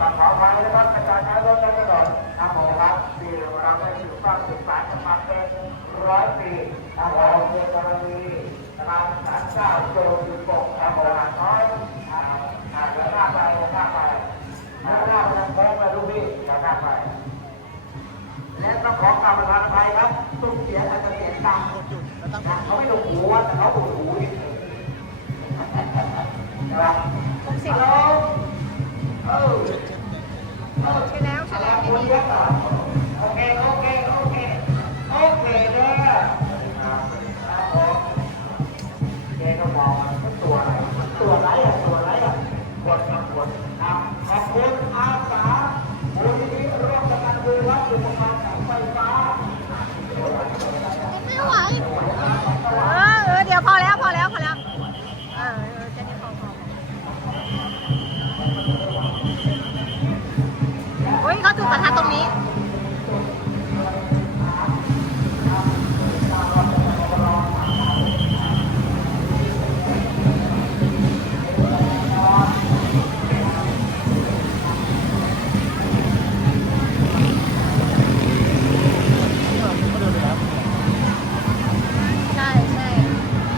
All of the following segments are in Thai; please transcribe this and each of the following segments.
ตัดขอไว้นะครับประชาชนรถใช้ถนนครับผมครับที่เราได้สืบทอดสืบสานกันมาเป็นร้อยปีครับผมเพื่อกรณีนะครับศาลเจ้าโจรจุปกครับผมน้อยอ่าอ่าเดี๋ยวหน้าไปหน้าไปหน้าหน้าไปโค้งไปลูกพี่หน้าไปและต้องขอกราบประทานอภัยครับตุ้มเสียงอาจจะเสียงดังเขาไม่ดูหูว่าแต่เขาดูหูนิดหนึ่งนะครับหกสิบฮัลโหลเออเออ ใช่แล้วใช่แล้วคุไม่ณมีโอเคโอเคโอเคโอเคเด้อครับครับผมแกก็มองตัวอะไรตัว้ยเขาจุดประทัดตรงนี้ ใช่ใช่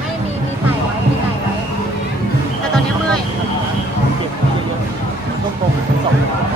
ไม่มีมีใส่ไว้มีใส่ไว้ แต่ตอนนี้เมื่อย เก็บเยอะๆมันต้องตรงสอง